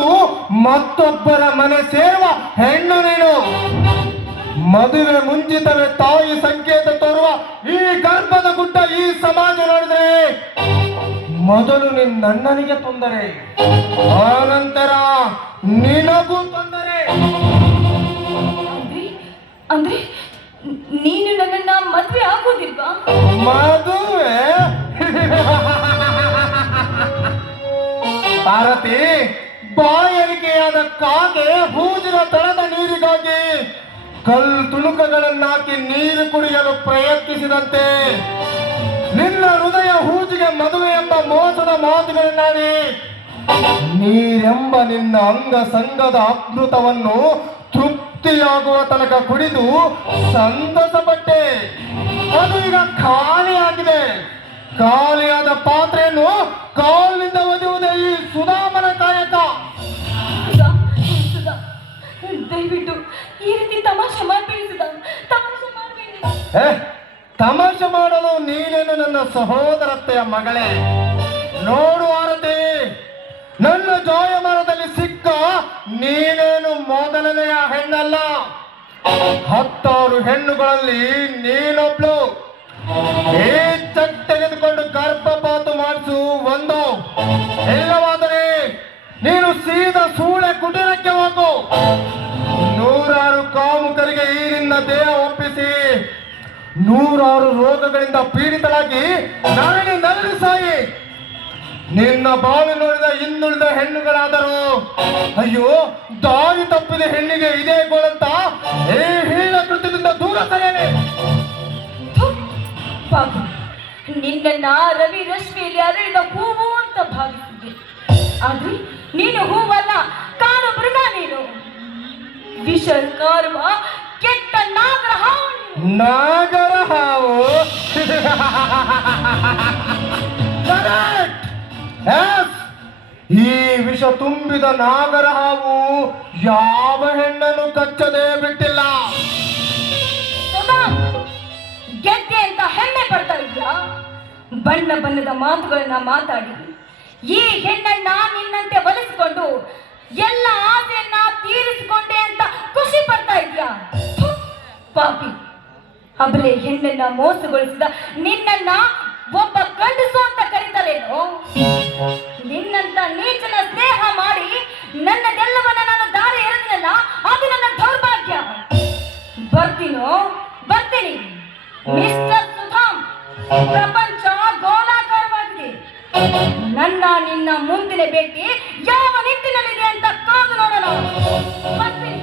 ಮತ್ತು ಮತ್ತೊಬ್ಬರ ಮನೆ ಸೇರುವ ಹೆಣ್ಣು ನೀನು. ಮದುವೆ ಮುಂಚಿತವೇ ತಾಯಿ ಸಂಕೇತ ತೋರುವ ಈ ಗರ್ಭದ ಗುಡ್ಡ ಈ ಸಮಾಜ ನೋಡಿದ್ರೆ ಮೊದಲು ನಿನ್ನಣ್ಣನಿಗೆ ತೊಂದರೆ ಆನಂತರ ನಿನಗೂ ತೊಂದರೆ. ಅಂದ್ರೆ ನೀನು ನನ್ನನ್ನ ಮದುವೆ ಆಗೋದಿಲ್ವಾ? ಮದುವೆ? ಭಾರತಿ ಬಾಯರಿಕೆಯಾದ ಕಾಗೆ ಹೂಜಿನ ತಳದ ನೀರಿಗಾಗಿ ಕಲ್ ತುಣುಕಗಳನ್ನಾಕಿ ನೀರು ಕುಡಿಯಲು ಪ್ರಯತ್ನಿಸಿದಂತೆ ನಿನ್ನ ಹೃದಯ ಹೂಜಿಗೆ ಮದುವೆ ಎಂಬ ಮೋಸದ ಮಾತುಗಳನ್ನಾಡಿ ನೀರೆಂಬ ನಿನ್ನ ಅಂಗ ಸಂಗದ ಅಮೃತವನ್ನು ತೃಪ್ತಿಯಾಗುವ ತನಕ ಕುಡಿದು ಸಂತಸಪಟ್ಟೆ. ಅದು ಈಗ ಖಾಲಿಯಾಗಿದೆ. ಖಾಲಿಯಾದ ಪಾತ್ರೆಯನ್ನು ಕಾಲಿನಿಂದ ಒದೆಯುವುದೇ ಈ ಸುಧಾಮನ ದಯವಿಟ್ಟು ಈ ರೀತಿ ತಮಾಷೆ ಮಾಡಬೇಡಿದ ತಮಾಷೆ ಮಾಡಬೇಡಿ. ತಮಾಷೆ ಮಾಡಲು ನೀನೇನು ನನ್ನ ಸಹೋದರತ್ತೆಯ ಮಗಳೇ? ನೋಡು ಆರತಿ, ನನ್ನ ಜಾಯಮಾನದಲ್ಲಿ ಸಿಕ್ಕ ನೀನೇನು ಮೊದಲನೆಯ ಹೆಣ್ಣಲ್ಲ? ಹತ್ತಾರು ಹೆಣ್ಣುಗಳಲ್ಲಿ ನೀನೊಬ್ಳು. ಈ ತೆಗೆದುಕೊಂಡು ಗರ್ಭಪಾತು ಮಾಡಿಸು ಒಂದು. ಇಲ್ಲವಾದರೆ ನೀನು ಸೀದಾ ಸೂಳೆ ಕುಟೀರಕ್ಕೆ ದೇಹ ಒಪ್ಪಿಸಿ ನೂರಾರು ರೋಗಗಳಿಂದ ಪೀಡಿತರಾಗಿ ನರಳಿ ನರಳಿ ಸಾಯಿ. ನಿನ್ನ ಬಾಳು ನೋಡಿದ ಇನ್ನುಳಿದ ಹೆಣ್ಣುಗಳಾದರೂ, ಅಯ್ಯೋ, ದಾರಿ ತಪ್ಪಿದ ಹೆಣ್ಣಿಗೆ ಇದೇ ಗೋಳಂತ ಈ ಹೀನ ಕೃತ್ಯದಿಂದ ದೂರ ತರೇನೆ ನಿನ್ನ ರವಿ ರಶ್ಮಿಯಲ್ಲಿ ಅರಳಿದ ಹೂವು ಅಂತ ಭಾವಿಸಿದೆ ಆದ್ರೆ ನೀನು ಹೂವಲ್ಲ, ಕಾಡು ಮೃಗ ನೀನು. ವಿಷ ನಾಗರ ಹಾವು. ಈ ವಿಷ ತುಂಬಿದ ನಾಗರ ಹಾವು ಯಾವ ಹೆಣ್ಣನ್ನು ಕಚ್ಚದೆ ಬಿಟ್ಟಿಲ್ಲ. ಗೆದ್ದೆ ಅಂತ ಹೆಮ್ಮೆ ಪಡ್ತಾ ಇದ್ಯಾ ಬಣ್ಣ ಬಣ್ಣದ ಮಾತುಗಳನ್ನ ಮಾತಾಡಿ. ಈ ಹೆಣ್ಣನ್ನ ನಿನ್ನಂತೆ ಒಲಿಸಿಕೊಂಡು ಎಲ್ಲ ಆಸೆಯನ್ನ ತೀರಿಸಿಕೊಂಡೆ ಅಂತ ಪಾಪಿ ಅಬಲೆ ಹೆಣ್ಣನ್ನ ಮೋಸಗೊಳಿಸಿದ ನಿನ್ನನ್ನ ಒಬ್ಬ ಕಂಡಸು ಅಂತ ಕರೀತಾರೇನು? ನಿನ್ನಂತ ನೀಚನ ಸ್ನೇಹ ಮಾಡಿ ನನ್ನದೆಲ್ಲವನ್ನ ನಾನು ದಾರಿ ಎರೆದಿನಲ್ಲ, ಅದು ನನ್ನ ದೌರ್ಭಾಗ್ಯ. ಬರ್ತೀನೋ? ಬರ್ತೀನಿ. ಮಿಸ್ಟರ್ ಸುಧಾಮ್, ಪ್ರಪಂಚ ಗೋಲಾಕಾರವಾಗಿದೆ. ನನ್ನ ನಿನ್ನ ಮುಂದಿನ ಭೇಟಿ ಯಾವ ನಿಟ್ಟಿನಲ್ಲಿದೆ ಅಂತ ಕಾದು ನೋಡೋಣ. ಬರ್ತೀನಿ.